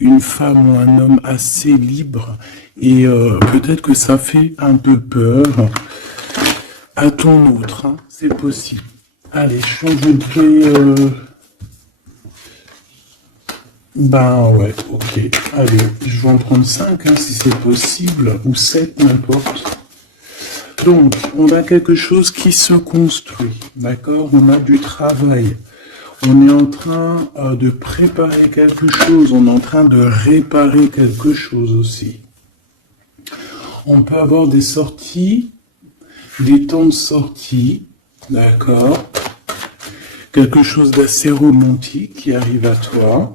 une femme ou un homme assez libre et peut-être que ça fait un peu peur à ton autre, hein, c'est possible. Allez, je voudrais... Ben ouais, ok. Allez, je vais en prendre 5 hein, si c'est possible, ou 7, n'importe. Donc, on a quelque chose qui se construit, d'accord? On a du travail. On est en train de préparer quelque chose, on est en train de réparer quelque chose aussi. On peut avoir des sorties, des temps de sortie, d'accord? Quelque chose d'assez romantique qui arrive à toi.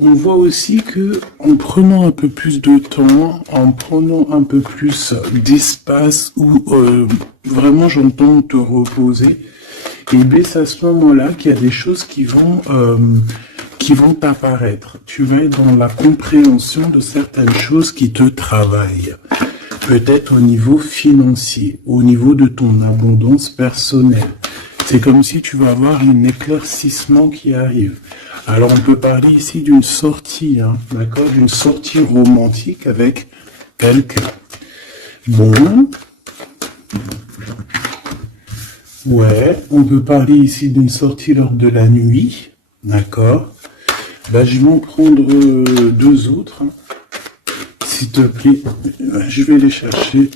On voit aussi que en prenant un peu plus de temps, en prenant un peu plus d'espace où vraiment j'entends te reposer, et bien c'est à ce moment-là qu'il y a des choses qui vont apparaître. Tu vas être dans la compréhension de certaines choses qui te travaillent. Peut-être au niveau financier, au niveau de ton abondance personnelle. C'est comme si tu vas avoir un éclaircissement qui arrive. Alors on peut parler ici d'une sortie, hein, d'accord, d'une sortie romantique avec quelqu'un. Bon. Ouais, on peut parler ici d'une sortie lors de la nuit, d'accord. Ben, je vais en prendre 2 autres, hein. S'il te plaît. Je vais les chercher.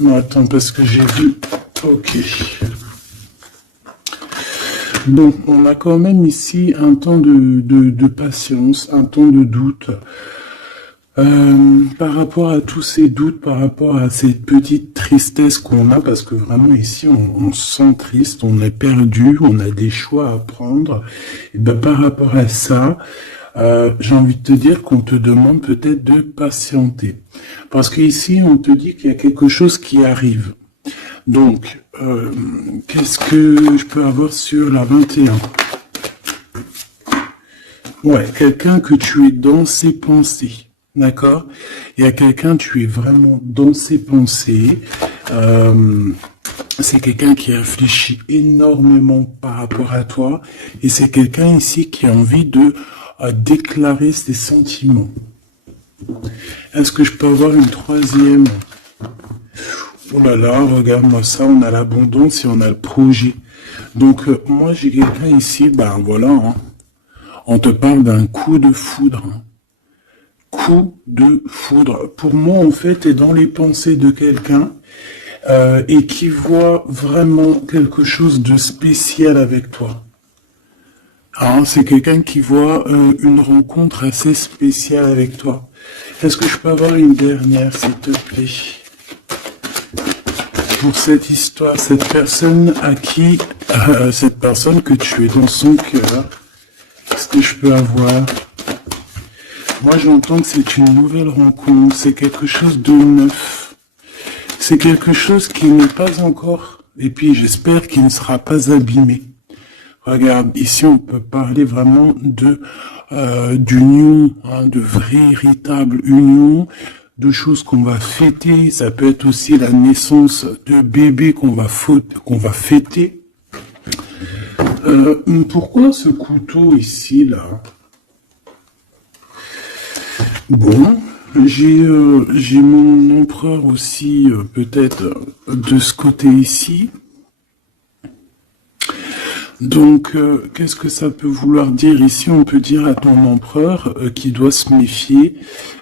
Non, attends, parce que j'ai vu. Ok. Donc, on a quand même ici un temps de patience, un temps de doute. Par rapport à tous ces doutes, par rapport à cette petite tristesse qu'on a, parce que vraiment ici, on se sent triste, on est perdu, on a des choix à prendre. Et ben, par rapport à ça, j'ai envie de te dire qu'on te demande peut-être de patienter. Parce qu'ici, on te dit qu'il y a quelque chose qui arrive. Donc, qu'est-ce que je peux avoir sur la 21? Ouais, quelqu'un que tu es dans ses pensées, d'accord? Il y a quelqu'un, tu es vraiment dans ses pensées. C'est quelqu'un qui réfléchit énormément par rapport à toi. Et c'est quelqu'un ici qui a envie de déclarer ses sentiments. Est-ce que je peux avoir une 3e? Oh là là, regarde-moi ça, on a l'abondance et on a le projet. Donc, moi, j'ai quelqu'un ici, ben voilà, hein, on te parle d'un coup de foudre. Hein. Coup de foudre. Pour moi, en fait, est dans les pensées de quelqu'un et qui voit vraiment quelque chose de spécial avec toi. Hein, c'est quelqu'un qui voit une rencontre assez spéciale avec toi. Est-ce que je peux avoir une dernière, s'il te plaît? Pour cette histoire, cette personne à qui, cette personne que tu es dans son cœur, qu'est-ce que je peux avoir? Moi, j'entends que c'est une nouvelle rencontre, c'est quelque chose de neuf. C'est quelque chose qui n'est pas encore, et puis j'espère qu'il ne sera pas abîmé. Regarde, ici, on peut parler vraiment de d'union, hein, de véritable union, de choses qu'on va fêter. Ça peut être aussi la naissance de bébés qu'on va fêter. Pourquoi ce couteau ici, là? Bon, j'ai mon empereur aussi, peut-être, de ce côté ici. Donc, qu'est-ce que ça peut vouloir dire ici? On peut dire à ton empereur qu'il doit se méfier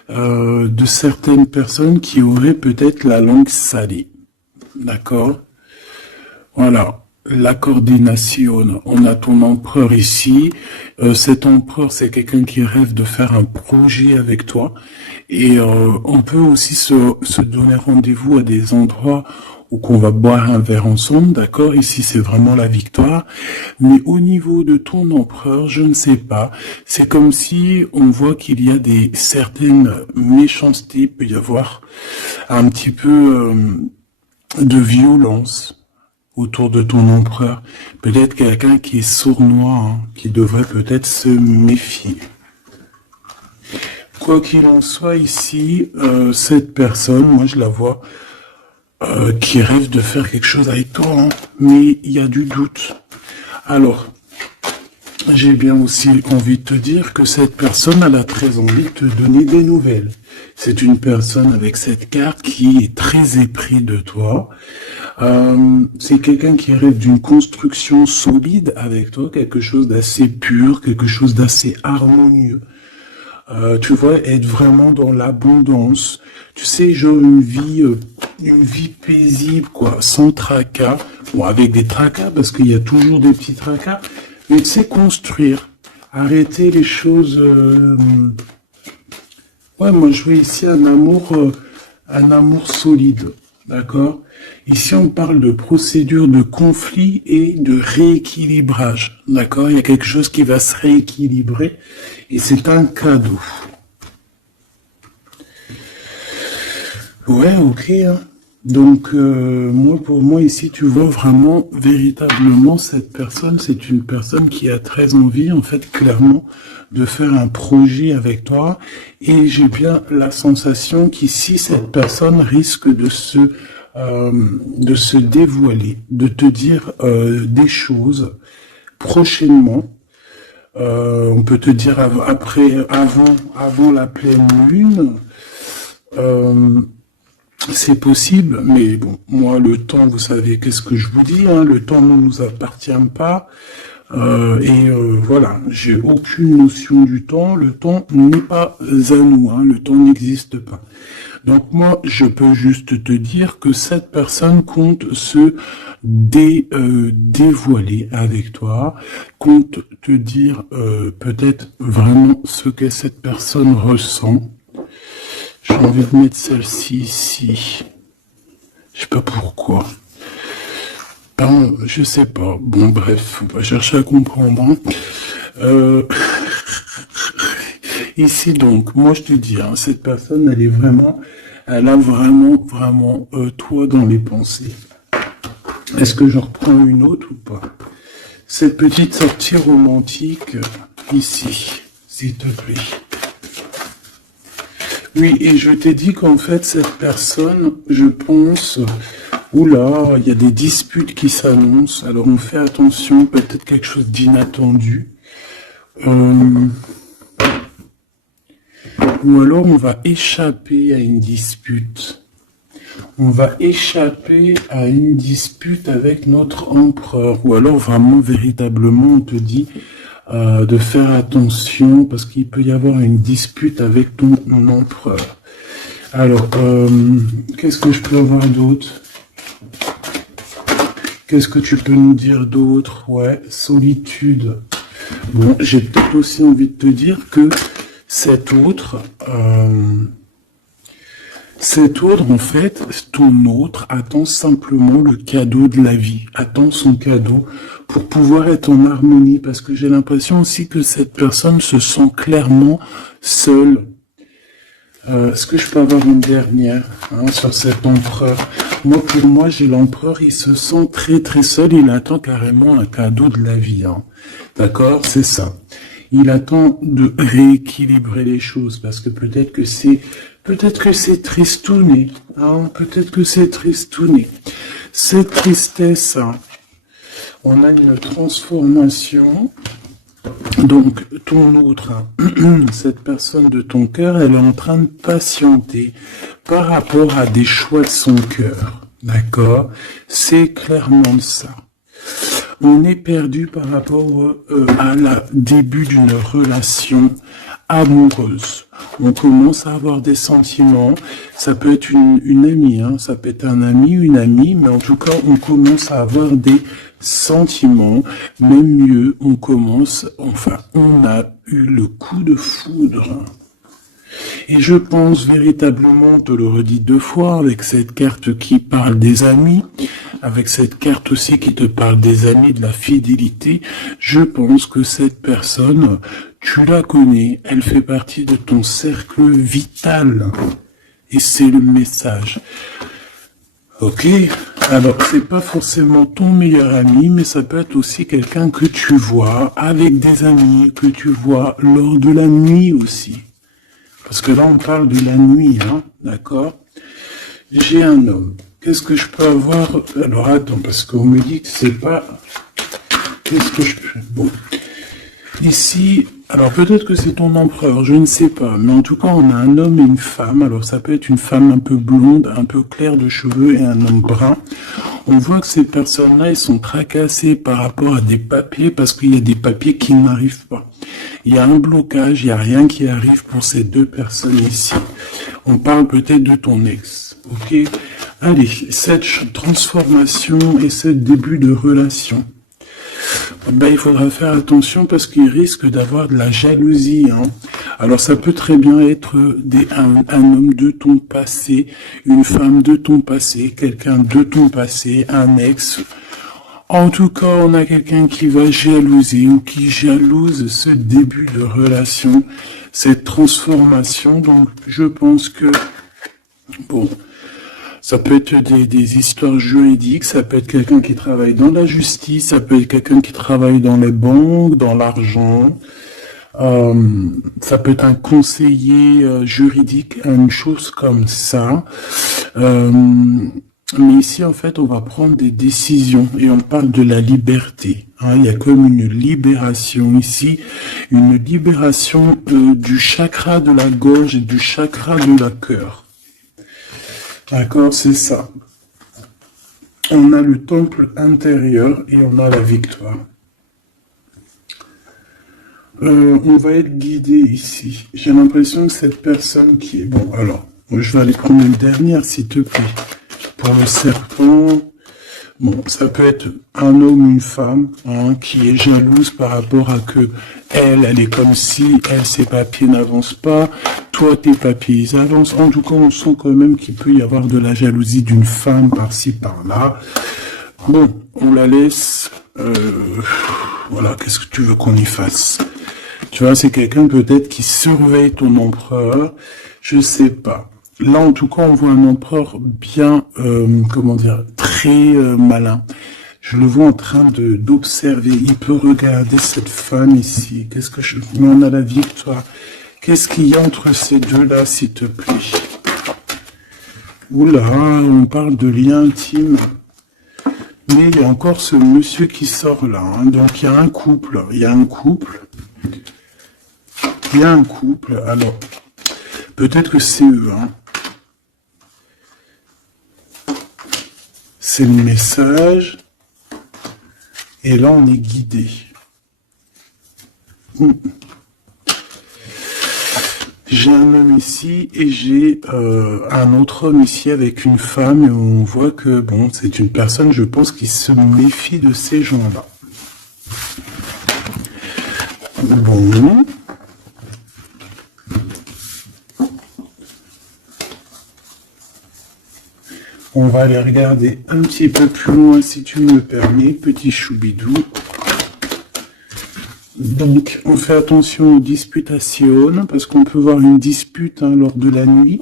de certaines personnes qui auraient peut-être la langue salée. D'accord? Voilà. La coordination. On a ton empereur ici. Cet empereur, c'est quelqu'un qui rêve de faire un projet avec toi. Et on peut aussi se donner rendez-vous à des endroits où qu'on va boire un verre ensemble, d'accord? Ici, c'est vraiment la victoire. Mais au niveau de ton empereur, je ne sais pas. C'est comme si on voit qu'il y a certaines méchancetés, il peut y avoir un petit peu de violence autour de ton empereur. Peut-être quelqu'un qui est sournois, hein, qui devrait peut-être se méfier. Quoi qu'il en soit ici, cette personne, moi je la vois qui rêve de faire quelque chose avec toi, hein, mais il y a du doute. Alors, j'ai bien aussi envie de te dire que cette personne, elle a très envie de te donner des nouvelles. C'est une personne avec cette carte qui est très épris de toi. C'est quelqu'un qui rêve d'une construction solide avec toi, quelque chose d'assez pur, quelque chose d'assez harmonieux. Tu vois, être vraiment dans l'abondance. Tu sais, genre une vie paisible, quoi, sans tracas. Bon, avec des tracas, parce qu'il y a toujours des petits tracas. Mais tu sais, construire. Arrêter les choses. Ouais, moi je veux ici un amour solide. D'accord? Ici, on parle de procédure de conflit et de rééquilibrage. D'accord? Il y a quelque chose qui va se rééquilibrer et c'est un cadeau. Ouais, ok. Hein. Donc, moi, pour moi, ici, tu vois vraiment, véritablement, cette personne, c'est une personne qui a très envie, en fait, clairement, de faire un projet avec toi. Et j'ai bien la sensation qu'ici, cette personne risque de se dévoiler, de te dire des choses prochainement. On peut te dire avant la pleine lune. C'est possible, mais bon, moi, le temps, vous savez, qu'est-ce que je vous dis, hein, le temps ne nous appartient pas, voilà, j'ai aucune notion du temps, le temps n'est pas à nous, hein, le temps n'existe pas. Donc moi, je peux juste te dire que cette personne compte se dévoiler avec toi, compte te dire peut-être vraiment ce que cette personne ressent. J'ai envie de mettre celle-ci ici. Je sais pas pourquoi. Pardon, je sais pas. Bon, bref, faut pas chercher à comprendre. Ici, donc, moi, je te dis, hein, cette personne, elle a vraiment, toi dans les pensées. Est-ce que je reprends une autre ou pas? Cette petite sortie romantique, ici, s'il te plaît. Oui, et je t'ai dit qu'en fait, cette personne, je pense, oula, il y a des disputes qui s'annoncent, alors on fait attention, peut-être quelque chose d'inattendu. Ou alors on va échapper à une dispute. On va échapper à une dispute avec notre empereur. Ou alors vraiment, véritablement, on te dit de faire attention parce qu'il peut y avoir une dispute avec ton empereur. Alors, qu'est-ce que je peux avoir d'autre? Qu'est-ce que tu peux nous dire d'autre? Ouais, solitude. Bon, j'ai peut-être aussi envie de te dire que cet autre, en fait, ton autre attend simplement le cadeau de la vie, attend son cadeau pour pouvoir être en harmonie, parce que j'ai l'impression aussi que cette personne se sent clairement seule. Est-ce que je peux avoir une dernière sur cet empereur? Pour moi, j'ai l'empereur, il se sent très très seul, il attend carrément un cadeau de la vie. Hein. D'accord? C'est ça. Il attend de rééquilibrer les choses, parce que peut-être que c'est tristouné, hein, peut-être que c'est tristouné. Cette tristesse, hein, on a une transformation. Donc, ton autre, hein, cette personne de ton cœur, elle est en train de patienter par rapport à des choix de son cœur. D'accord? C'est clairement ça. On est perdu par rapport à la début d'une relation amoureuse. On commence à avoir des sentiments. Ça peut être une amie, hein, ça peut être un ami, une amie, mais en tout cas, on commence à avoir des sentiments. Même mieux, on a eu le coup de foudre. Et je pense véritablement, te le redis 2 fois, avec cette carte qui parle des amis, avec cette carte aussi qui te parle des amis, de la fidélité, je pense que cette personne, tu la connais, elle fait partie de ton cercle vital. Et c'est le message. Ok, alors c'est pas forcément ton meilleur ami, mais ça peut être aussi quelqu'un que tu vois avec des amis, que tu vois lors de la nuit aussi. Parce que là, on parle de la nuit, hein, d'accord? J'ai un homme. Qu'est-ce que je peux avoir? Alors, attends, parce qu'on me dit que c'est pas... Qu'est-ce que je peux... Bon. Ici, alors peut-être que c'est ton empereur, je ne sais pas, mais en tout cas on a un homme et une femme, alors ça peut être une femme un peu blonde, un peu claire de cheveux et un homme brun. On voit que ces personnes-là, ils sont tracassées par rapport à des papiers parce qu'il y a des papiers qui n'arrivent pas. Il y a un blocage, il n'y a rien qui arrive pour ces deux personnes ici. On parle peut-être de ton ex, ok? Allez, cette transformation et ce début de relation. Ben, il faudra faire attention parce qu'il risque d'avoir de la jalousie. Hein. Alors ça peut très bien être un homme de ton passé, une femme de ton passé, quelqu'un de ton passé, un ex. En tout cas, on a quelqu'un qui va jalouser ou qui jalouse ce début de relation, cette transformation. Donc je pense que, bon, ça peut être des histoires juridiques, ça peut être quelqu'un qui travaille dans la justice, ça peut être quelqu'un qui travaille dans les banques, dans l'argent, ça peut être un conseiller juridique, une chose comme ça. Mais ici, en fait, on va prendre des décisions et on parle de la liberté. Hein, il y a comme une libération ici, une libération du chakra de la gorge et du chakra de la cœur. D'accord, c'est ça. On a le temple intérieur et on a la victoire. On va être guidé ici. J'ai l'impression que cette personne qui est... Bon, alors, je vais aller prendre une dernière, s'il te plaît. Pour le serpent, bon, ça peut être un homme ou une femme hein, qui est jalouse par rapport à que elle est comme si, ses papiers n'avancent pas, toi, tes papiers, ils avancent. En tout cas, on sent quand même qu'il peut y avoir de la jalousie d'une femme par-ci, par-là. Bon, on la laisse. Voilà, qu'est-ce que tu veux qu'on y fasse? Tu vois, c'est quelqu'un peut-être qui surveille ton empereur. Je sais pas. Là, en tout cas, on voit un empereur bien, comment dire, très malin. Je le vois en train d'observer. Il peut regarder cette femme ici. Qu'est-ce que je... Mais on a la victoire. Qu'est-ce qu'il y a entre ces deux-là, s'il te plaît? Oula, on parle de lien intime. Mais il y a encore ce monsieur qui sort là. Hein. Donc, il y a un couple. Il y a un couple. Il y a un couple. Alors, peut-être que c'est eux, hein. C'est le message. Et là, on est guidé. J'ai un homme ici et j'ai un autre homme ici avec une femme. Et on voit que, bon, c'est une personne, je pense, qui se méfie de ces gens-là. Bon. On va aller regarder un petit peu plus loin, si tu me le permets, petit choubidou. Donc, on fait attention aux disputations, parce qu'on peut voir une dispute hein, lors de la nuit.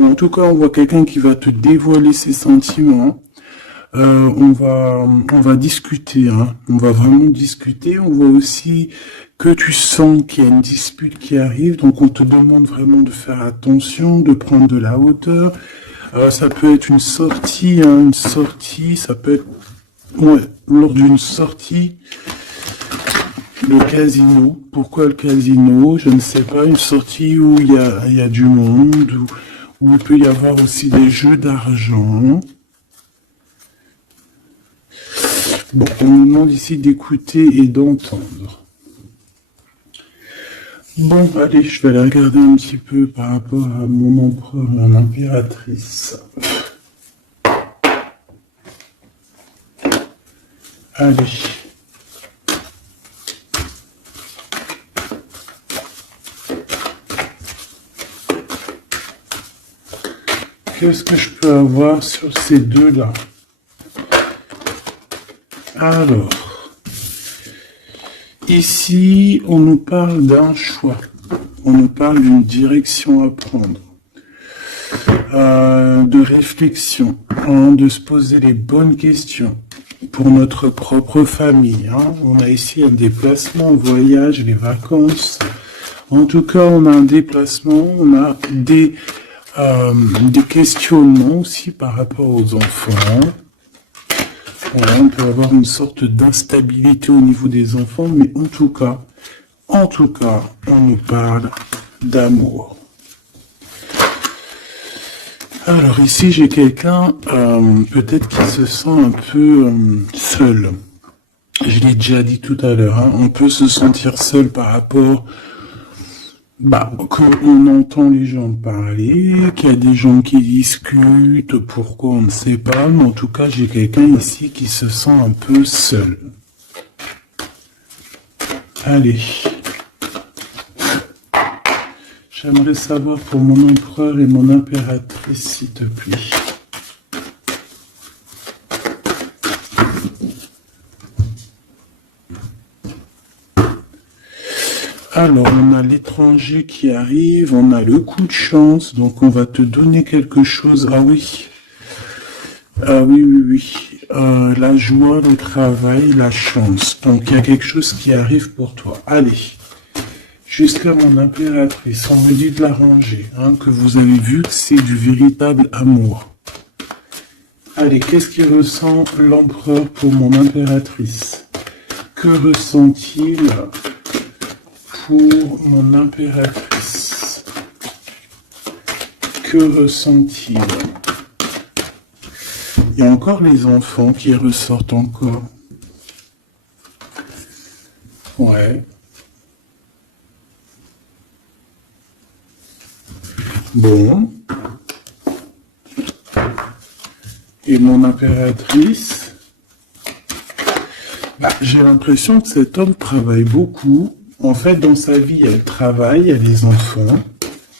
En tout cas, on voit quelqu'un qui va te dévoiler ses sentiments. On va discuter, hein. On va vraiment discuter. On voit aussi que tu sens qu'il y a une dispute qui arrive, donc on te demande vraiment de faire attention, de prendre de la hauteur. Ça peut être une sortie, hein, ça peut être lors d'une sortie, le casino. Pourquoi le casino? Je ne sais pas, une sortie où il y a du monde, où il peut y avoir aussi des jeux d'argent. Bon, on nous demande ici d'écouter et d'entendre. Bon, allez, je vais aller regarder un petit peu par rapport à mon empereur et l'impératrice. Allez. Qu'est-ce que je peux avoir sur ces deux-là? Alors... Ici, on nous parle d'un choix, on nous parle d'une direction à prendre, de réflexion, hein, de se poser les bonnes questions pour notre propre famille. Hein. On a ici un déplacement, un voyage, les vacances. En tout cas, on a un déplacement, on a des questionnements aussi par rapport aux enfants. Voilà, on peut avoir une sorte d'instabilité au niveau des enfants, mais en tout cas, on nous parle d'amour. Alors ici, j'ai quelqu'un peut-être qui se sent un peu seul. Je l'ai déjà dit tout à l'heure, hein, on peut se sentir seul par rapport qu'on entend les gens parler, qu'il y a des gens qui discutent, pourquoi on ne sait pas, mais en tout cas, j'ai quelqu'un ici qui se sent un peu seul. Allez. J'aimerais savoir pour mon empereur et mon impératrice, s'il te plaît. Alors, on a l'étranger qui arrive, on a le coup de chance, donc on va te donner quelque chose. Ah oui. Ah oui, oui, oui. La joie, le travail, la chance. Donc, il y a quelque chose qui arrive pour toi. Allez. Jusqu'à mon impératrice, on me dit de la ranger, hein, que vous avez vu que c'est du véritable amour. Allez, qu'est-ce qu'il ressent l'empereur pour mon impératrice? Que ressent-il pour mon impératrice? Que ressent-il? Il y a encore les enfants qui ressortent encore. Ouais. Bon. Et mon impératrice, j'ai l'impression que cet homme travaille beaucoup. En fait, dans sa vie, il y a le travail, il y a les enfants.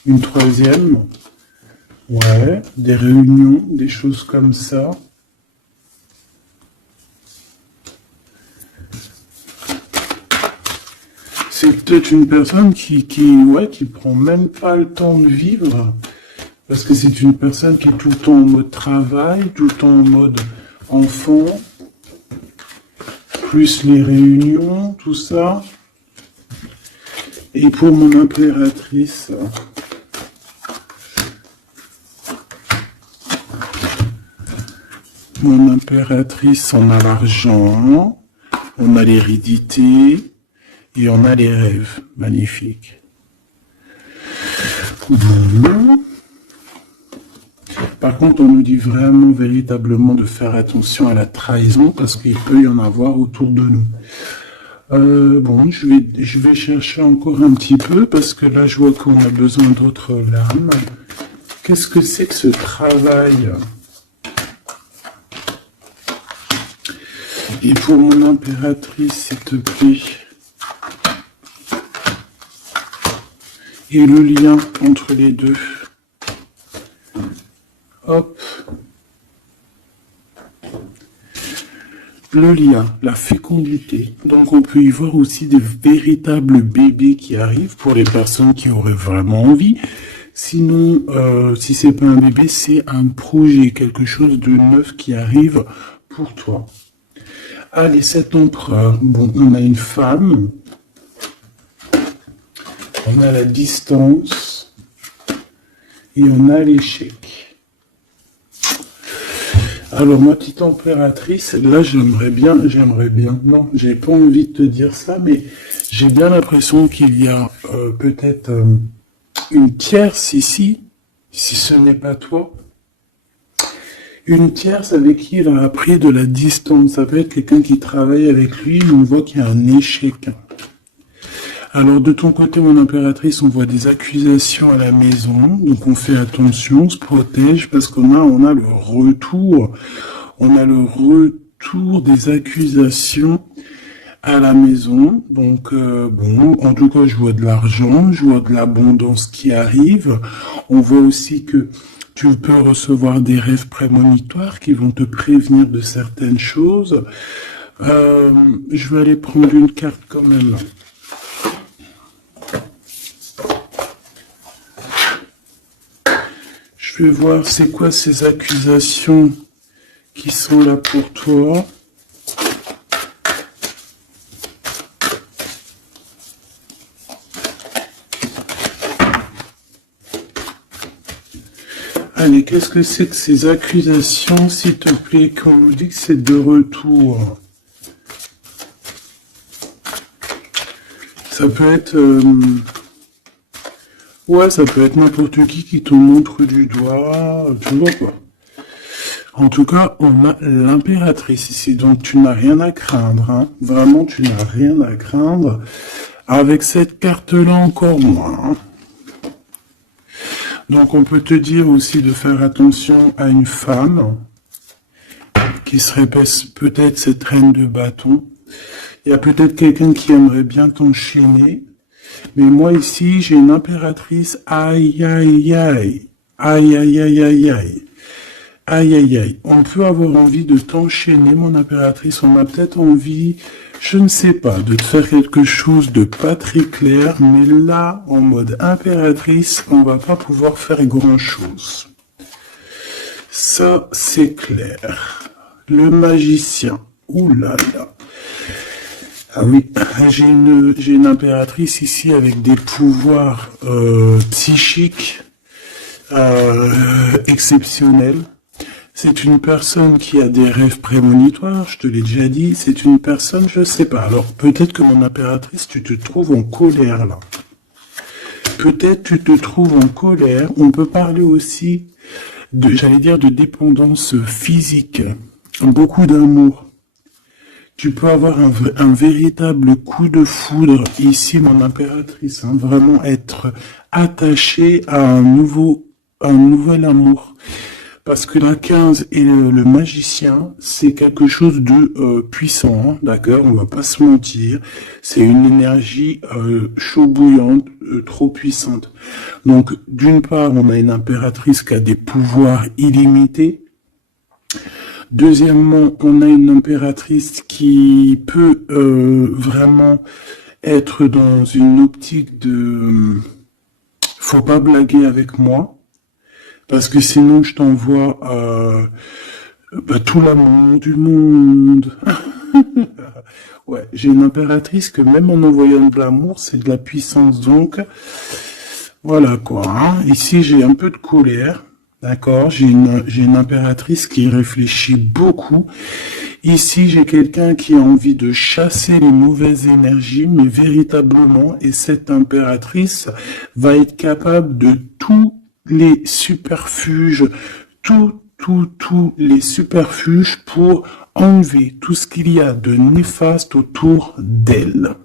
Une troisième, ouais, des réunions, des choses comme ça. C'est peut-être une personne qui prend même pas le temps de vivre. Parce que c'est une personne qui est tout le temps en mode travail, tout le temps en mode enfant, plus les réunions, tout ça. Et pour mon impératrice, on a l'argent, on a l'hérédité et on a les rêves. Magnifique. Bon. Par contre, on nous dit vraiment, véritablement de faire attention à la trahison parce qu'il peut y en avoir autour de nous. Bon, je vais chercher encore un petit peu parce que là, je vois qu'on a besoin d'autres lames. Qu'est-ce que c'est que ce travail? Et pour mon impératrice, s'il te plaît. Et le lien entre les deux. Hop. Le lien, la fécondité. Donc on peut y voir aussi des véritables bébés qui arrivent pour les personnes qui auraient vraiment envie. Sinon, si c'est pas un bébé, c'est un projet, quelque chose de neuf qui arrive pour toi. Allez, cet empereur. Bon, on a une femme. On a la distance. Et on a l'échec. Alors, ma petite impératrice, là, j'aimerais bien, non, j'ai pas envie de te dire ça, mais j'ai bien l'impression qu'il y a peut-être une tierce ici, si ce n'est pas toi. Une tierce avec qui il a appris de la distance. Ça peut être quelqu'un qui travaille avec lui, mais on voit qu'il y a un échec. Alors, de ton côté, mon impératrice, on voit des accusations à la maison. Donc, on fait attention, on se protège parce qu'on a le retour. On a le retour des accusations à la maison. Donc, bon, en tout cas, je vois de l'argent, je vois de l'abondance qui arrive. On voit aussi que tu peux recevoir des rêves prémonitoires qui vont te prévenir de certaines choses. Je vais aller prendre une carte quand même. Je vais voir c'est quoi ces accusations qui sont là pour toi. Allez, qu'est-ce que c'est que ces accusations, s'il te plaît, qu'on nous dit que c'est de retour? Ça peut être... ouais, ça peut être n'importe qui te montre du doigt, tu vois quoi. En tout cas, on a l'impératrice ici, donc tu n'as rien à craindre, hein. Vraiment, tu n'as rien à craindre. Avec cette carte-là, encore moins, hein. Donc, on peut te dire aussi de faire attention à une femme qui serait peut-être cette reine de bâton. Il y a peut-être quelqu'un qui aimerait bien t'enchaîner. Mais moi, ici, j'ai une impératrice. Aïe, aïe, aïe. Aïe, aïe, aïe, aïe, aïe. Aïe, aïe, aïe. On peut avoir envie de t'enchaîner, mon impératrice. On a peut-être envie, je ne sais pas, de te faire quelque chose de pas très clair. Mais là, en mode impératrice, on va pas pouvoir faire grand-chose. Ça, c'est clair. Le magicien. Ouh là là. Ah oui, j'ai une impératrice ici avec des pouvoirs psychiques exceptionnels. C'est une personne qui a des rêves prémonitoires, je te l'ai déjà dit. C'est une personne, je sais pas. Alors peut-être que mon impératrice, tu te trouves en colère là. Peut-être tu te trouves en colère. On peut parler aussi de, j'allais dire, de dépendance physique. Beaucoup d'amour. Tu peux avoir un véritable coup de foudre ici, mon impératrice, hein, vraiment être attaché à un nouvel amour. Parce que la 15 et le magicien, c'est quelque chose de puissant, hein, d'accord? On va pas se mentir. C'est une énergie chaud bouillante, trop puissante. Donc, d'une part, on a une impératrice qui a des pouvoirs illimités. Deuxièmement, on a une impératrice qui peut vraiment être dans une optique de faut pas blaguer avec moi, parce que sinon je t'envoie tout l'amour du monde. Ouais, j'ai une impératrice que même en envoyant de l'amour, c'est de la puissance. Donc, voilà quoi. Hein. Ici, j'ai un peu de colère. D'accord, j'ai une impératrice qui réfléchit beaucoup. Ici, j'ai quelqu'un qui a envie de chasser les mauvaises énergies, mais véritablement, et cette impératrice va être capable de tous les superfuges, tous les superfuges pour enlever tout ce qu'il y a de néfaste autour d'elle.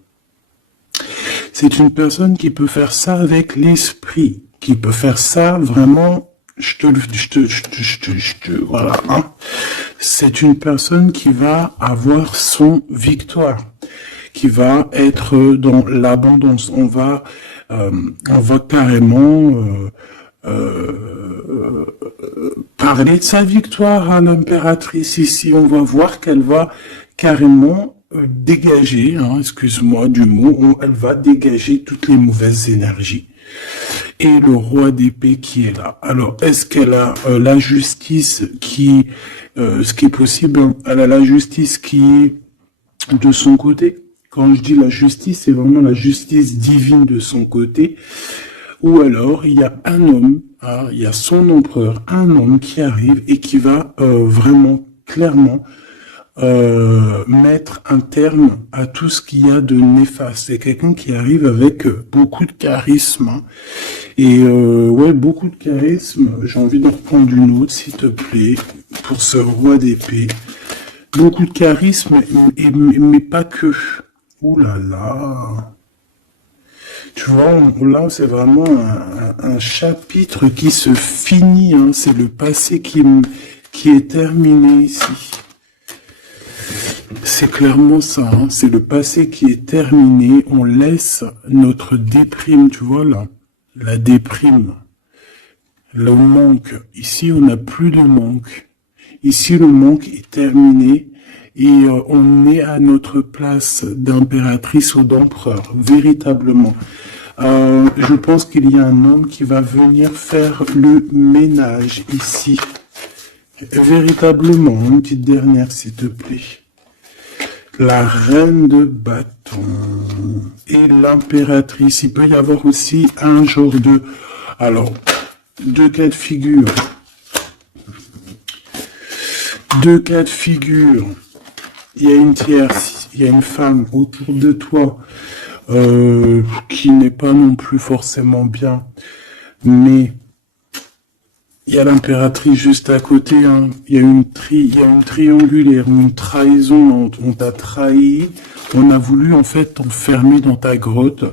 C'est une personne qui peut faire ça avec l'esprit, qui peut faire ça vraiment... voilà, hein. C'est une personne qui va avoir son victoire, qui va être dans l'abondance. On va carrément parler de sa victoire à l'impératrice ici. On va voir qu'elle va carrément dégager, hein, excuse-moi du mot, elle va dégager toutes les mauvaises énergies. Et le roi d'épée qui est là. Alors, est-ce qu'elle a la justice qui, ce qui est possible, elle a la justice qui est de son côté. Quand je dis la justice, c'est vraiment la justice divine de son côté. Ou alors, il y a un homme, hein, il y a son empereur, un homme qui arrive et qui va vraiment, clairement, mettre un terme à tout ce qu'il y a de néfaste. C'est quelqu'un qui arrive avec beaucoup de charisme. Hein. Et ouais, beaucoup de charisme. J'ai envie d'en reprendre une autre, s'il te plaît, pour ce roi d'épée. Beaucoup de charisme, mais pas que. Ouh là là. Tu vois, là, c'est vraiment un chapitre qui se finit. Hein. C'est le passé qui est terminé ici. C'est clairement ça, hein. C'est le passé qui est terminé, on laisse notre déprime, tu vois là, la déprime, le manque. Ici, on n'a plus de manque. Ici, le manque est terminé et on est à notre place d'impératrice ou d'empereur, véritablement. Je pense qu'il y a un homme qui va venir faire le ménage ici. Véritablement, une petite dernière, s'il te plaît. La reine de bâton et l'impératrice. Il peut y avoir aussi un genre de... Alors, deux cas de figure. Deux cas de figure. Il y a une tierce, il y a une femme autour de toi qui n'est pas non plus forcément bien, mais il y a l'impératrice juste à côté. Hein. Il y a une triangulaire, une trahison. On t'a trahi. On a voulu en fait t'enfermer dans ta grotte.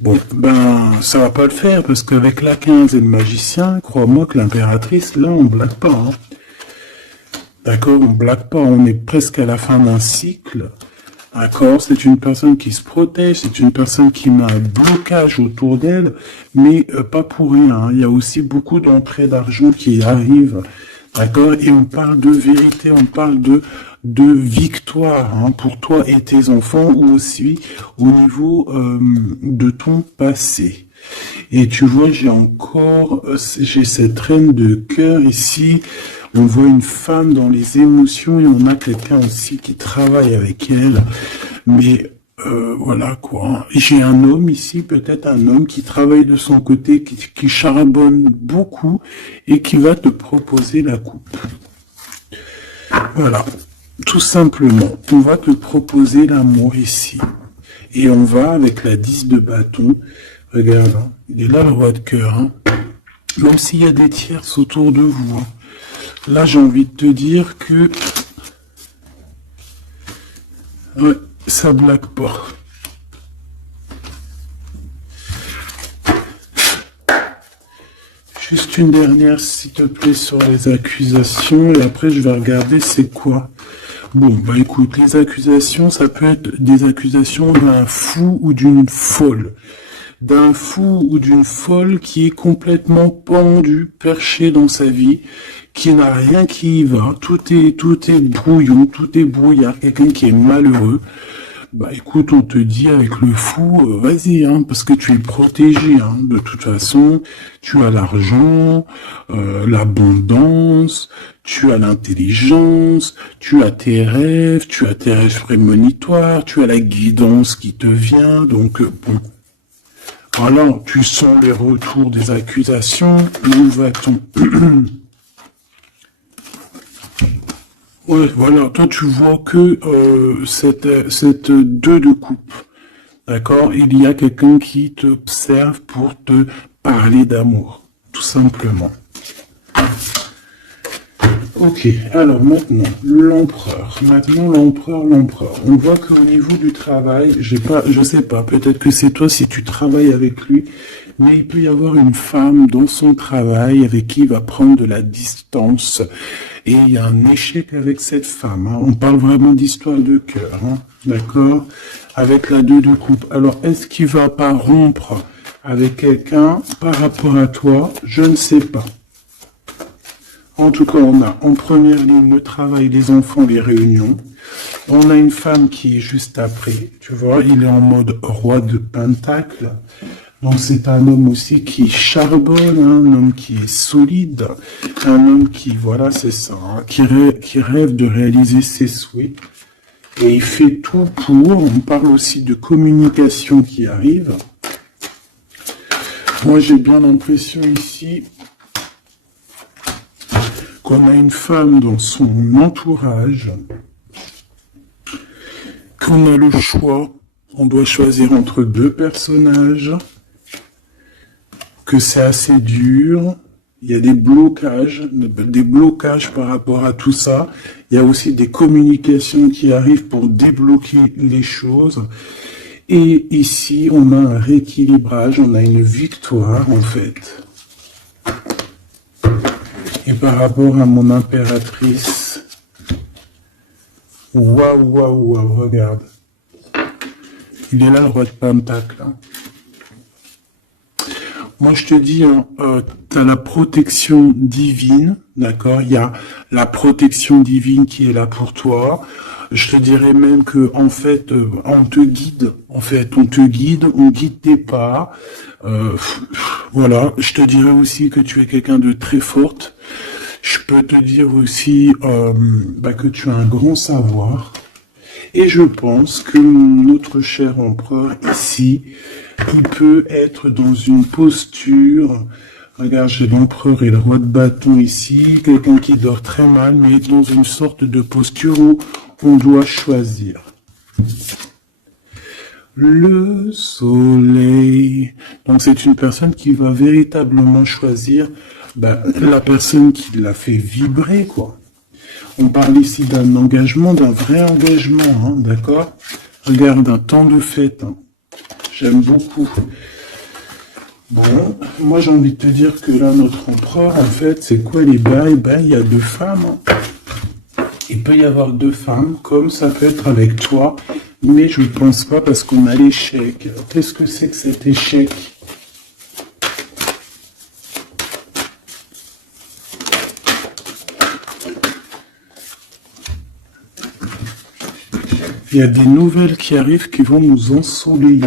Bon, ben ça va pas le faire parce qu'avec la 15 et le magicien, crois-moi que l'impératrice, là, on blague pas. Hein. D'accord, on blague pas. On est presque à la fin d'un cycle. D'accord, c'est une personne qui se protège, c'est une personne qui met un blocage autour d'elle, mais pas pour rien. Hein. Il y a aussi beaucoup d'entrées d'argent qui arrivent. D'accord, et on parle de vérité, on parle de victoire hein, pour toi et tes enfants, ou aussi au niveau de ton passé. Et tu vois, j'ai cette reine de cœur ici. On voit une femme dans les émotions et on a quelqu'un aussi qui travaille avec elle. Mais voilà quoi. J'ai un homme ici, peut-être un homme qui travaille de son côté, qui charbonne beaucoup et qui va te proposer la coupe. Voilà, tout simplement. On va te proposer l'amour ici. Et on va avec la 10 de bâton. Regarde, hein, il est là le roi de cœur. Hein. Même s'il y a des tierces autour de vous. Hein. Là, j'ai envie de te dire que ouais, ça blague pas. Juste une dernière, s'il te plaît, sur les accusations. Et après, je vais regarder c'est quoi. Bon, bah écoute, les accusations, ça peut être des accusations d'un fou ou d'une folle. D'un fou ou d'une folle qui est complètement pendu, perché dans sa vie, qui n'a rien qui y va, tout est brouillon, tout est brouillard, quelqu'un qui est malheureux. Bah écoute, on te dit avec le fou, vas-y, hein, parce que tu es protégé, hein, de toute façon, tu as l'argent, l'abondance, tu as l'intelligence, tu as tes rêves prémonitoires, tu as la guidance qui te vient, donc bon. Voilà, tu sens les retours des accusations, où va-t-on? Ouais, voilà, toi tu vois que cette 2 de coupe, d'accord? Il y a quelqu'un qui t'observe pour te parler d'amour, tout simplement. Ok, alors maintenant, l'empereur. L'empereur. On voit qu'au niveau du travail, je sais pas, peut-être que c'est toi si tu travailles avec lui, mais il peut y avoir une femme dans son travail avec qui il va prendre de la distance. Et il y a un échec avec cette femme. Hein. On parle vraiment d'histoire de cœur, hein. D'accord? Avec la 2 de coupe. Alors, est-ce qu'il va pas rompre avec quelqu'un par rapport à toi? Je ne sais pas. En tout cas, on a en première ligne le travail, les enfants, les réunions. On a une femme qui est juste après. Tu vois, il est en mode roi de pentacle. Donc c'est un homme aussi qui charbonne, hein, un homme qui est solide, un homme qui, voilà, c'est ça, hein, qui rêve de réaliser ses souhaits. Et il fait tout pour. On parle aussi de communication qui arrive. Moi, j'ai bien l'impression ici qu'on a une femme dans son entourage, qu'on a le choix, on doit choisir entre 2 personnages, que c'est assez dur, il y a des blocages par rapport à tout ça, il y a aussi des communications qui arrivent pour débloquer les choses, et ici on a un rééquilibrage, on a une victoire en fait. Et par rapport à mon impératrice, waouh, regarde. Il est là le roi de pentacle. Hein. Moi je te dis, tu as la protection divine, d'accord? Il y a la protection divine qui est là pour toi. Je te dirais même que en fait, on te guide. On guide tes pas. Voilà. Je te dirais aussi que tu es quelqu'un de très forte. Je peux te dire aussi que tu as un grand savoir. Et je pense que notre cher empereur ici, il peut être dans une posture Regarde, j'ai l'empereur et le roi de bâton ici. Quelqu'un qui dort très mal, mais dans une sorte de posture où on doit choisir. Le soleil. Donc c'est une personne qui va véritablement choisir la personne qui l'a fait vibrer, quoi. On parle ici d'un engagement, d'un vrai engagement, hein, d'accord? Regarde, un temps de fête. Hein. J'aime beaucoup. Bon, moi j'ai envie de te dire que là, notre empereur, en fait, c'est quoi les bails? Ben, il y a deux femmes. Hein. Il peut y avoir deux femmes, comme ça peut être avec toi, mais je ne pense pas parce qu'on a l'échec. Qu'est-ce que c'est que cet échec? Il y a des nouvelles qui arrivent qui vont nous ensoleiller.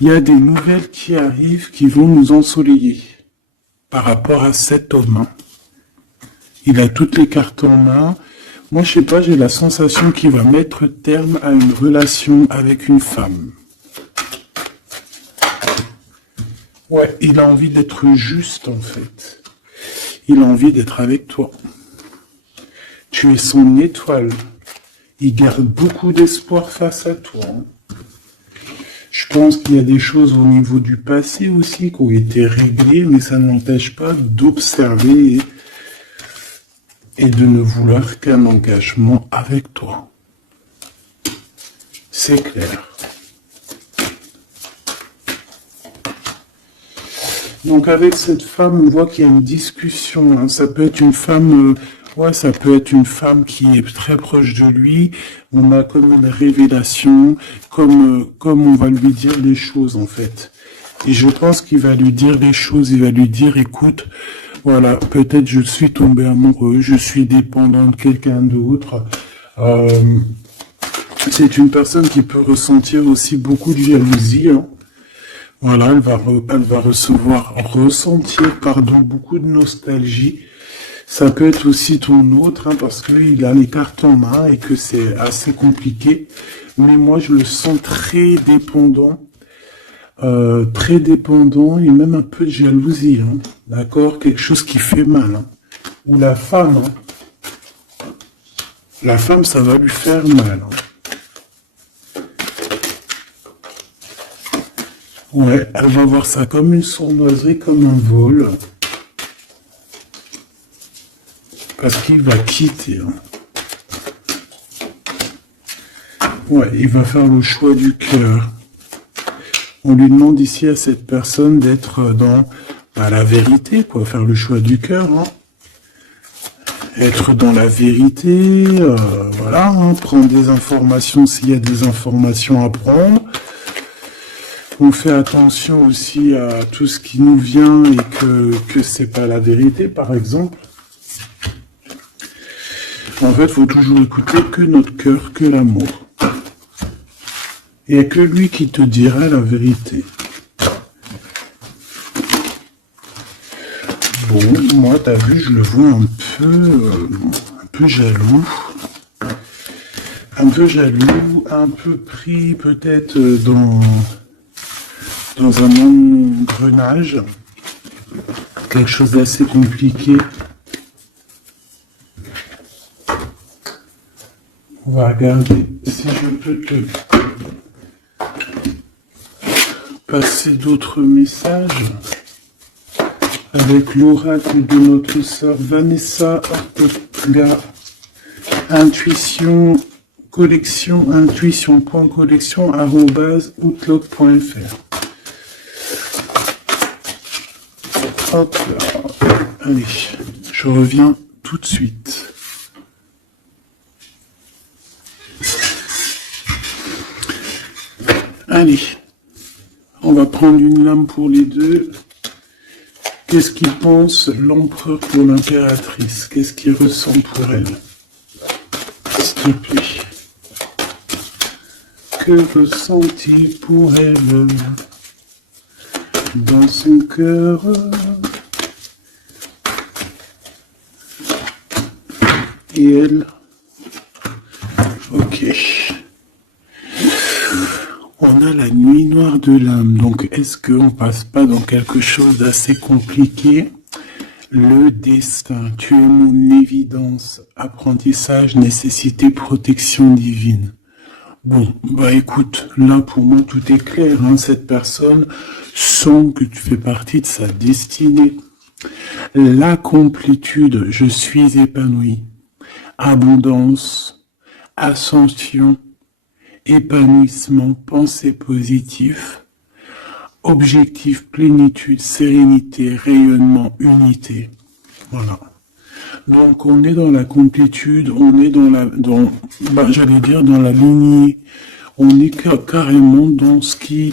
Il y a des nouvelles qui arrivent qui vont nous ensoleiller par rapport à cet homme. Hein. Il a toutes les cartes en main. Moi, je sais pas, j'ai la sensation qu'il va mettre terme à une relation avec une femme. Ouais, il a envie d'être juste, en fait. Il a envie d'être avec toi. Tu es son étoile. Il garde beaucoup d'espoir face à toi. Je pense qu'il y a des choses au niveau du passé aussi qui ont été réglées, mais ça n'empêche pas d'observer et de ne vouloir qu'un engagement avec toi. C'est clair. Donc avec cette femme, on voit qu'il y a une discussion. Hein. Ça peut être une femme... Ouais, ça peut être une femme qui est très proche de lui. On a comme une révélation, comme on va lui dire les choses en fait. Et je pense qu'il va lui dire les choses. Il va lui dire, écoute, voilà, peut-être je suis tombé amoureux, je suis dépendant de quelqu'un d'autre. C'est une personne qui peut ressentir aussi beaucoup de jalousie. Hein. Voilà, elle va ressentir, beaucoup de nostalgie. Ça peut être aussi ton autre, hein, parce qu'il a les cartes en main et que c'est assez compliqué. Mais moi, je le sens très dépendant et même un peu de jalousie. Hein, d'accord? Quelque chose qui fait mal. Hein. Ou la femme. Hein. La femme, ça va lui faire mal. Hein. Ouais, elle va voir ça comme une sournoiserie, comme un vol. Parce qu'il va quitter. Hein. Ouais, il va faire le choix du cœur. On lui demande ici à cette personne d'être dans la vérité, quoi. Faire le choix du cœur. Hein. Être dans la vérité, voilà. Hein, prendre des informations s'il y a des informations à prendre. On fait attention aussi à tout ce qui nous vient et que c'est pas la vérité, par exemple. En fait, il faut toujours écouter que notre cœur, que l'amour. Il n'y a que lui qui te dira la vérité. Bon, moi, t'as vu, je le vois un peu jaloux. Un peu jaloux, un peu pris peut-être dans un engrenage. Quelque chose d'assez compliqué. On va regarder si je peux te passer d'autres messages avec l'oracle de notre sœur Vanessa Ortega. Intuition collection, intuition.collection @outlook.fr. Hop là. Allez, je reviens tout de suite. Allez, on va prendre une lame pour les deux. Qu'est-ce qu'il pense l'empereur pour l'impératrice? Qu'est-ce qu'il ressent pour elle? S'il te plaît. Que ressent-il pour elle dans son cœur? Et elle? Ok. Ouais, on a la nuit noire de l'âme. Donc, est-ce qu'on passe pas dans quelque chose d'assez compliqué? Le destin, tu es mon évidence. Apprentissage, nécessité, protection divine. Bon, bah écoute, là pour moi tout est clair, hein. Cette personne sent que tu fais partie de sa destinée. La complétude, je suis épanoui. Abondance, ascension, épanouissement, pensée positive, objectif, plénitude, sérénité, rayonnement, unité. Voilà. Donc on est dans la complétude, on est j'allais dire dans la lignée, on est carrément dans ce qui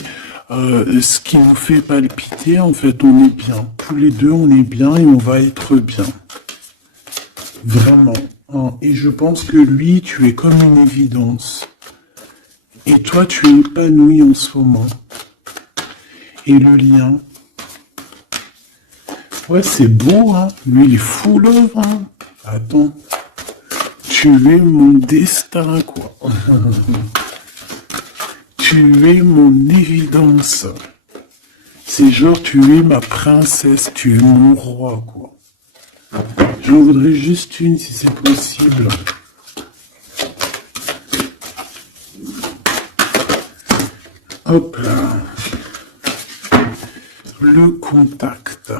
nous fait palpiter. En fait, on est bien. Tous les deux, on est bien et on va être bien. Vraiment. Hein. Et je pense que lui, tu es comme une évidence. Et toi, tu es épanoui en ce moment. Et le lien. Ouais, c'est beau, hein. Lui, il est fou, l'œuvre, hein. Attends. Tu es mon destin, quoi. Tu es mon évidence. C'est genre, tu es ma princesse, tu es mon roi, quoi. J'en voudrais juste une, si c'est possible. Hop là. Le contact.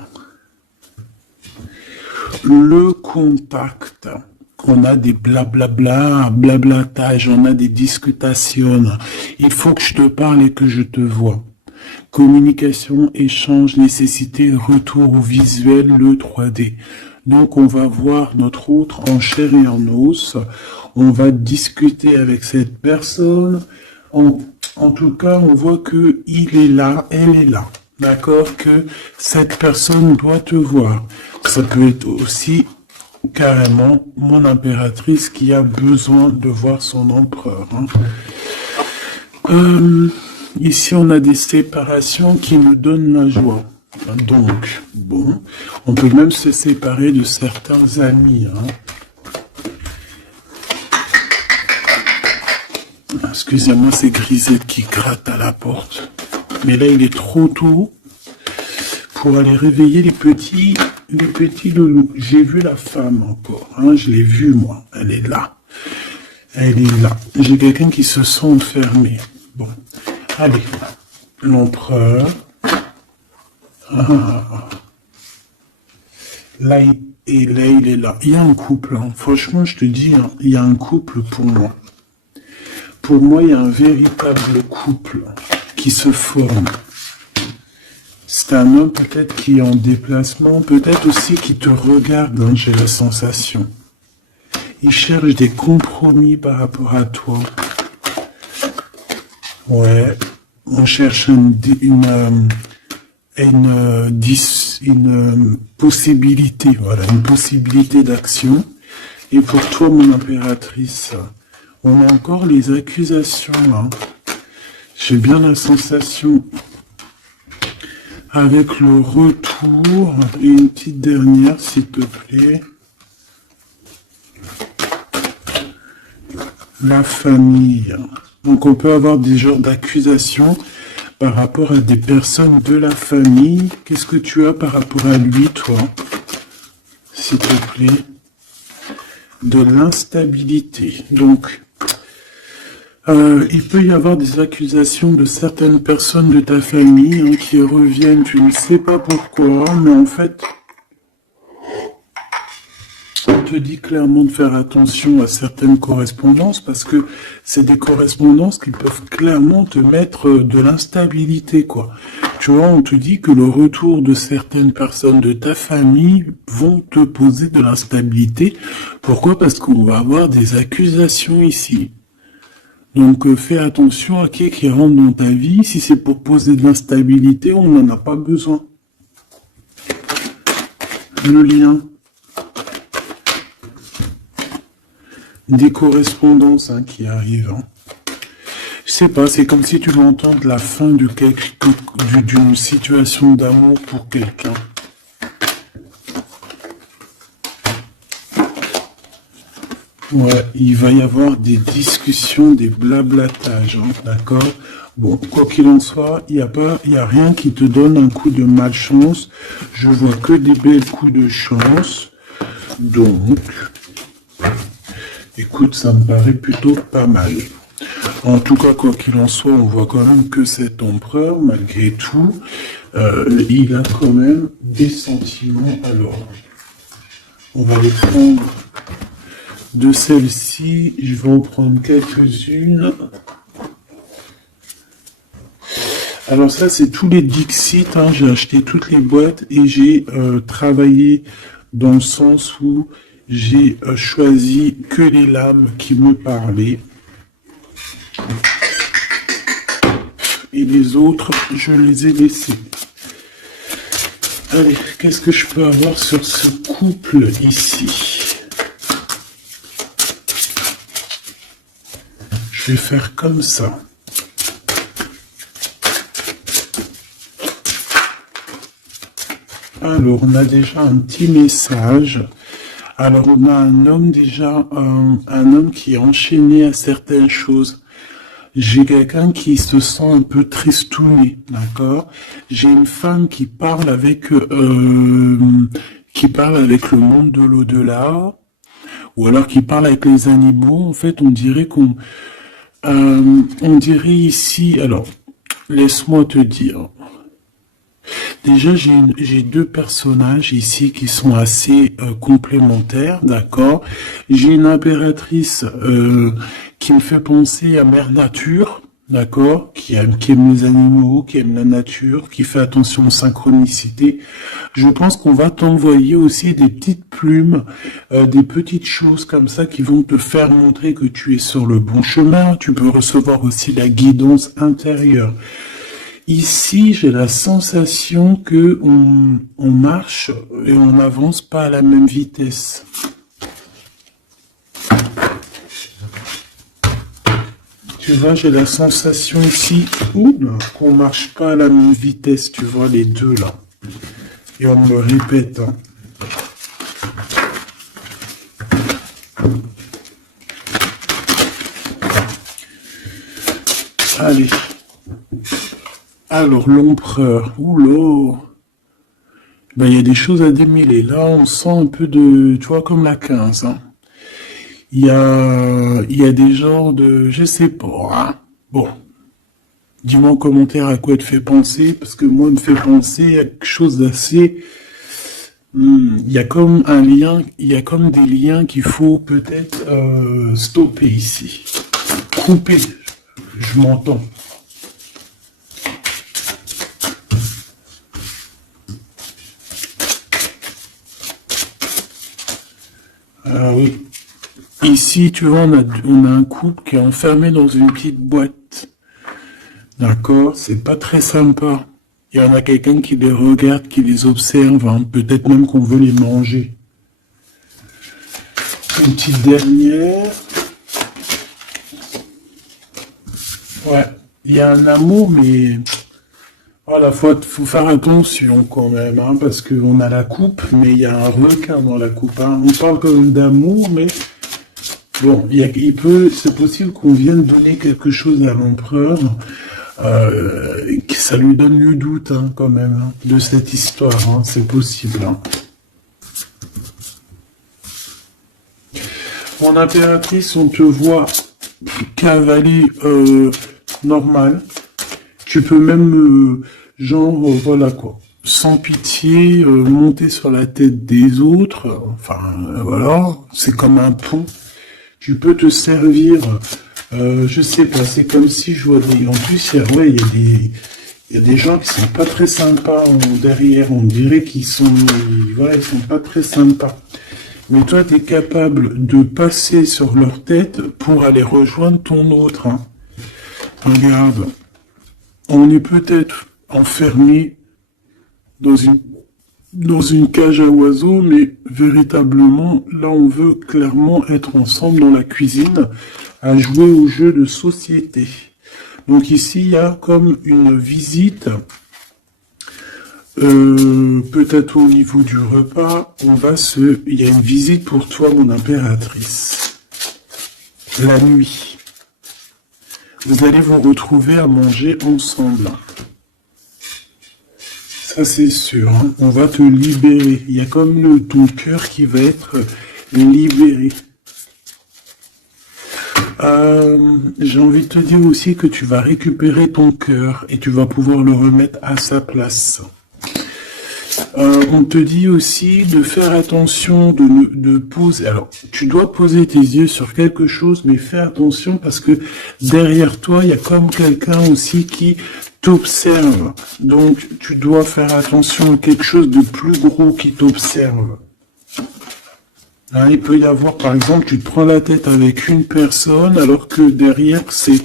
Le contact. On a des blablabla, blablatage, on a des discutations. Il faut que je te parle et que je te vois. Communication, échange, nécessité, retour au visuel, le 3D. Donc on va voir notre autre en chair et en os. On va discuter avec cette personne. En tout cas, on voit que il est là, elle est là. D'accord? Que cette personne doit te voir. Ça peut être aussi carrément mon impératrice qui a besoin de voir son empereur. Hein. Ici, on a des séparations qui nous donnent la joie. Donc, bon, on peut même se séparer de certains amis. Hein. Excusez-moi, c'est Grisette qui gratte à la porte. Mais là, il est trop tôt pour aller réveiller les petits loulous. J'ai vu la femme encore. Hein, je l'ai vue, moi. Elle est là. Elle est là. J'ai quelqu'un qui se sent enfermé. Bon. Allez. L'empereur. Là, il est là. Il y a un couple. Hein. Franchement, je te dis, hein, il y a un couple pour moi. Pour moi, il y a un véritable couple qui se forme. C'est un homme peut-être qui est en déplacement, peut-être aussi qui te regarde, hein, j'ai la sensation. Il cherche des compromis par rapport à toi. Ouais, on cherche une possibilité, voilà, une possibilité d'action. Et pour toi, mon impératrice, on a encore les accusations, hein. J'ai bien la sensation, avec le retour, et une petite dernière, s'il te plaît. La famille. Donc on peut avoir des genres d'accusations par rapport à des personnes de la famille. Qu'est-ce que tu as par rapport à lui, toi? S'il te plaît. De l'instabilité. Donc, il peut y avoir des accusations de certaines personnes de ta famille, hein, qui reviennent, tu ne sais pas pourquoi, mais en fait, on te dit clairement de faire attention à certaines correspondances, parce que c'est des correspondances qui peuvent clairement te mettre de l'instabilité, quoi. Tu vois, on te dit que le retour de certaines personnes de ta famille vont te poser de l'instabilité. Pourquoi? Parce qu'on va avoir des accusations ici. Donc fais attention à qui rentre dans ta vie. Si c'est pour poser de l'instabilité, on n'en a pas besoin. Le lien. Des correspondances, hein, qui arrivent. Hein. Je sais pas, c'est comme si tu veux entendre la fin d'une situation d'amour pour quelqu'un. Ouais, il va y avoir des discussions, des blablatages, hein, d'accord? Bon, quoi qu'il en soit, il y a rien qui te donne un coup de malchance. Je vois que des belles coups de chance. Donc, écoute, ça me paraît plutôt pas mal. En tout cas, quoi qu'il en soit, on voit quand même que cet empereur, malgré tout, il a quand même des sentiments. Alors, on va les prendre. De celles-ci, je vais en prendre quelques-unes. Alors ça, c'est tous les Dixit, hein. J'ai acheté toutes les boîtes et j'ai travaillé dans le sens où j'ai choisi que les lames qui me parlaient. Et les autres, je les ai laissés. Allez, qu'est-ce que je peux avoir sur ce couple ici? Je vais faire comme ça. Alors, on a déjà un petit message. Alors, on a un homme déjà, un homme qui est enchaîné à certaines choses. J'ai quelqu'un qui se sent un peu tristouné, d'accord? J'ai une femme qui parle avec le monde de l'au-delà, ou alors qui parle avec les animaux. En fait, on dirait ici, alors, laisse-moi te dire. Déjà, j'ai deux personnages ici qui sont assez complémentaires, d'accord? J'ai une impératrice qui me fait penser à Mère Nature, d'accord? Qui aime les animaux, qui aime la nature, qui fait attention aux synchronicités. Je pense qu'on va t'envoyer aussi des petites plumes, des petites choses comme ça qui vont te faire montrer que tu es sur le bon chemin. Tu peux recevoir aussi la guidance intérieure. Ici, j'ai la sensation que on marche et on n'avance pas à la même vitesse. Tu vois, j'ai la sensation ici qu'on marche pas à la même vitesse, tu vois, les deux là. Et on me le répète. Hein. Allez. Alors, l'empereur, oula, ben, il y a des choses à démêler. Là, on sent un peu de, tu vois, comme la 15. Hein. Il y a des genres de, je sais pas. Hein. Bon, dis-moi en commentaire à quoi elle te fait penser, parce que moi, elle me fait penser à quelque chose d'assez... il y a comme un lien, il y a comme des liens qu'il faut peut-être stopper ici. Couper, je m'entends. Ah oui. Ici, tu vois, on a un couple qui est enfermé dans une petite boîte. D'accord? C'est pas très sympa. Il y en a quelqu'un qui les regarde, qui les observe, hein. Peut-être même qu'on veut les manger. Une petite dernière. Ouais. Il y a un amour, mais... Voilà, faut faire attention quand même, hein, parce qu'on a la coupe, mais il y a un requin dans la coupe. Hein. On parle quand même d'amour, mais bon, c'est possible qu'on vienne donner quelque chose à l'empereur, que ça lui donne le doute hein, quand même hein, de cette histoire. Hein, c'est possible. Hein. Mon impératrice, on te voit cavaler normal. Tu peux même, voilà quoi, sans pitié, monter sur la tête des autres. Enfin, voilà, c'est comme un pont. Tu peux te servir, je sais pas, c'est comme si je vois des... En plus, il y a des gens qui sont pas très sympas derrière. On dirait qu'ils sont... Voilà, ils sont pas très sympas. Mais toi, tu es capable de passer sur leur tête pour aller rejoindre ton autre. Hein. Regarde. On est peut-être enfermé dans une cage à oiseaux, mais véritablement, là, on veut clairement être ensemble dans la cuisine à jouer au jeu de société. Donc ici, il y a comme une visite, peut-être au niveau du repas, il y a une visite pour toi, mon impératrice. la nuit. Vous allez vous retrouver à manger ensemble. Ça, c'est sûr. Hein. On va te libérer. Il y a comme ton cœur qui va être libéré. J'ai envie de te dire aussi que tu vas récupérer ton cœur et tu vas pouvoir le remettre à sa place. On te dit aussi de faire attention, de poser. Alors, tu dois poser tes yeux sur quelque chose, mais fais attention parce que derrière toi, il y a comme quelqu'un aussi qui t'observe. Donc, tu dois faire attention à quelque chose de plus gros qui t'observe. Hein, il peut y avoir, par exemple, tu te prends la tête avec une personne, alors que derrière, c'est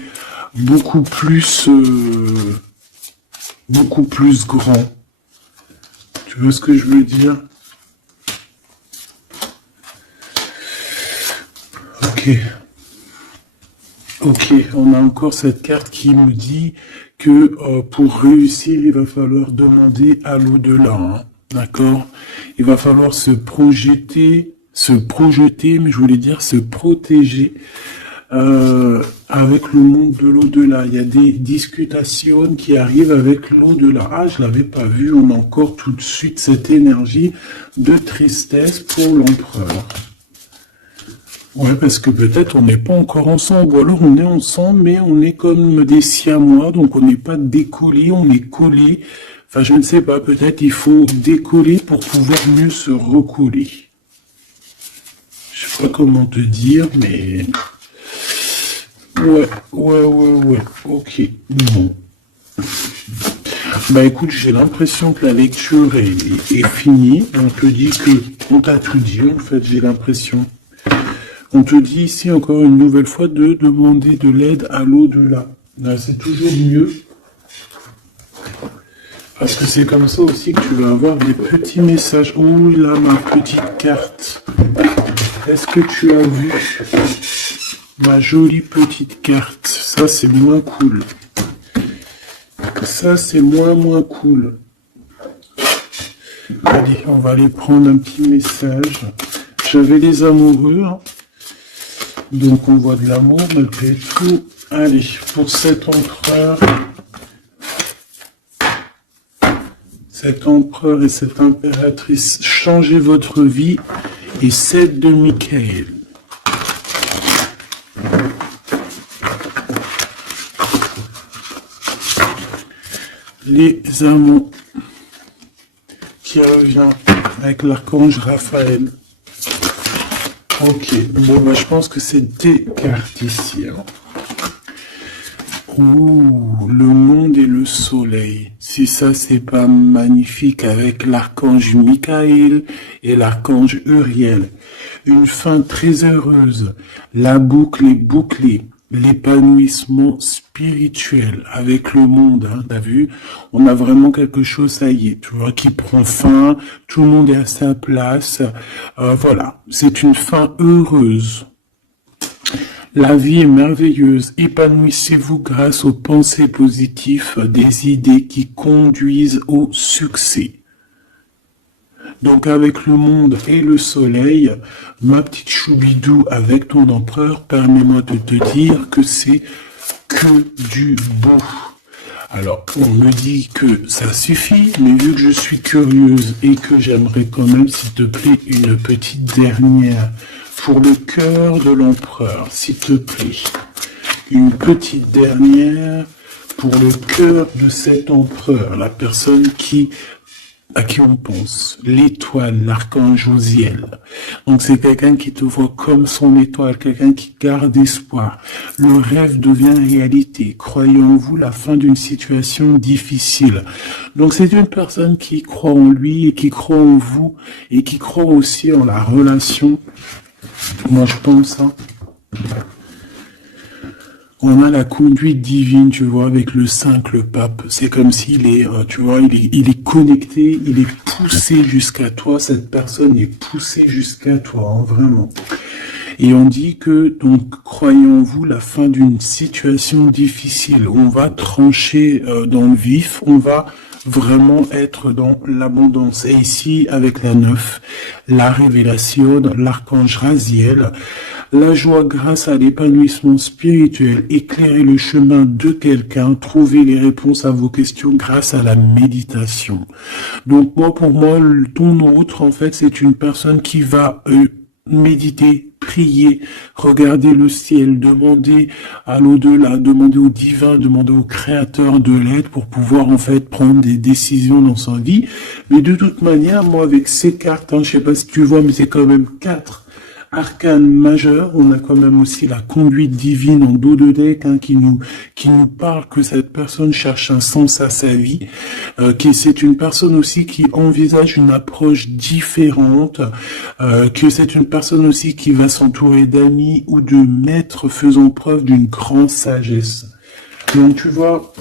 beaucoup plus grand. Tu vois ce que je veux dire? Ok, on a encore cette carte qui me dit que pour réussir, il va falloir demander à l'au-delà. Hein, d'accord? Il va falloir se projeter, mais je voulais dire se protéger avec le monde de l'au-delà. Il y a des discutations qui arrivent avec l'au-delà. Ah, je l'avais pas vu, on a encore tout de suite cette énergie de tristesse pour l'empereur. Ouais, parce que peut-être on n'est pas encore ensemble, ou alors on est ensemble, mais on est comme des siamois, donc on n'est pas décollé, on est collé. Enfin, je ne sais pas, peut-être il faut décoller pour pouvoir mieux se recoller. Je sais pas comment te dire, mais... Ouais, ok, bon. Bah écoute, j'ai l'impression que la lecture est finie, on te dit que... On t'a tout dit, en fait, j'ai l'impression... On te dit ici encore une nouvelle fois de demander de l'aide à l'au-delà. C'est toujours mieux. Parce que c'est comme ça aussi que tu vas avoir des petits messages. Oh là, ma petite carte. Est-ce que tu as vu ma jolie petite carte? Ça, c'est moins cool. Ça, c'est moins cool. Allez, on va aller prendre un petit message. J'avais les amoureux, hein. Donc on voit de l'amour malgré tout. Allez, pour cet empereur et cette impératrice, changez votre vie et celle de Michael. Les amants qui revient avec l'archange Raphaël. Ok, bon bah je pense que c'est des cartes ici. Hein. Ouh, le monde et le soleil. Si ça c'est pas magnifique avec l'archange Michael et l'archange Uriel. Une fin très heureuse. La boucle est bouclée. L'épanouissement spirituel avec le monde, hein, t'as vu? On a vraiment quelque chose, ça y est, tu vois, qui prend fin, tout le monde est à sa place, voilà, c'est une fin heureuse. La vie est merveilleuse, épanouissez-vous grâce aux pensées positives, des idées qui conduisent au succès. Donc avec le monde et le soleil, ma petite choubidou avec ton empereur, permets-moi de te dire que c'est que du beau. Alors, on me dit que ça suffit, mais vu que je suis curieuse et que j'aimerais quand même, s'il te plaît, une petite dernière pour le cœur de l'empereur, s'il te plaît. Une petite dernière pour le cœur de cet empereur, la personne à qui on pense, l'étoile, l'archange Josiel. Donc c'est quelqu'un qui te voit comme son étoile, quelqu'un qui garde espoir. Le rêve devient réalité. Croyez en vous la fin d'une situation difficile. Donc c'est une personne qui croit en lui et qui croit en vous et qui croit aussi en la relation. Moi je pense, hein. On a la conduite divine, tu vois, avec le 5, le pape. C'est comme s'il est, tu vois, il est connecté, il est poussé jusqu'à toi. Cette personne est poussée jusqu'à toi, hein, vraiment. Et on dit que, donc, croyez en vous la fin d'une situation difficile. On va trancher dans le vif, on va vraiment être dans l'abondance. Et ici, avec la 9, la révélation, l'archange Raziel, la joie grâce à l'épanouissement spirituel, éclairer le chemin de quelqu'un, trouver les réponses à vos questions grâce à la méditation. Donc moi, pour moi, ton autre, en fait, c'est une personne qui va méditer, prier, regarder le ciel, demander à l'au-delà, demander au divin, demander au créateur de l'aide pour pouvoir en fait prendre des décisions dans sa vie. Mais de toute manière, moi avec ces cartes, je sais pas si tu vois, mais c'est quand même 4 arcanes majeures. On a quand même aussi la conduite divine en dos de deck qui nous parle que cette personne cherche un sens à sa vie, que c'est une personne aussi qui envisage une approche différente, que c'est une personne aussi qui va s'entourer d'amis ou de maîtres faisant preuve d'une grande sagesse. Donc tu vois,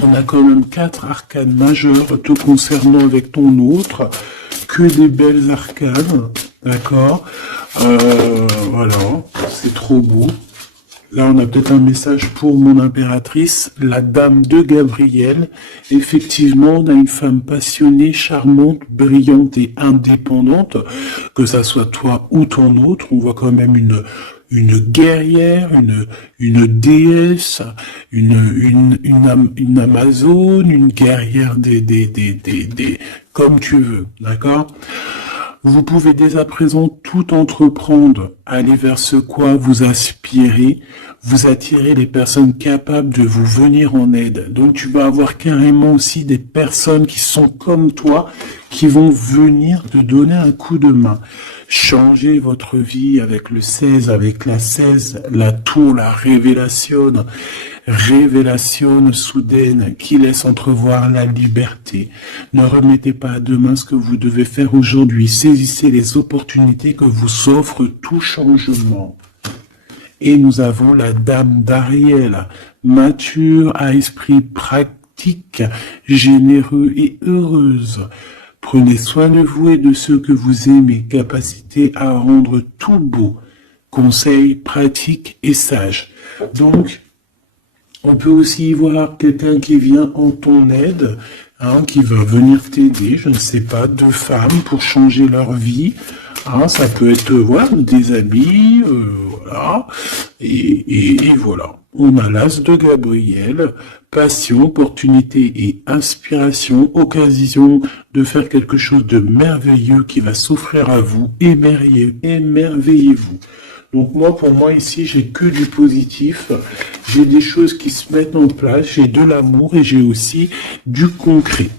on a quand même 4 arcanes majeures te concernant avec ton autre, que des belles arcanes, d'accord. Voilà, c'est trop beau. Là, on a peut-être un message pour mon impératrice, la dame de Gabriel. Effectivement, on a une femme passionnée, charmante, brillante et indépendante, que ça soit toi ou ton autre. On voit quand même une guerrière, une déesse, une amazone, une guerrière comme tu veux, d'accord? Vous pouvez dès à présent tout entreprendre, aller vers ce quoi vous aspirez, vous attirez les personnes capables de vous venir en aide. Donc tu vas avoir carrément aussi des personnes qui sont comme toi, qui vont venir te donner un coup de main. Changez votre vie avec le 16, avec la 16, la tour, la révélation soudaine qui laisse entrevoir la liberté. Ne remettez pas à demain ce que vous devez faire aujourd'hui. Saisissez les opportunités que vous offre tout changement. Et nous avons la dame d'Ariel, mature à esprit pratique, généreux et heureuse. Prenez soin de vous et de ceux que vous aimez, capacité à rendre tout beau, conseils pratiques et sages. Donc, on peut aussi y voir quelqu'un qui vient en ton aide, qui va venir t'aider, je ne sais pas, 2 femmes pour changer leur vie. Ça peut être voilà, des amis, voilà. Et voilà. On a l'as de Gabriel, passion, opportunité et inspiration, occasion de faire quelque chose de merveilleux qui va s'offrir à vous. Émerveillez-vous. Donc moi, pour moi, ici, j'ai que du positif. J'ai des choses qui se mettent en place, j'ai de l'amour et j'ai aussi du concret.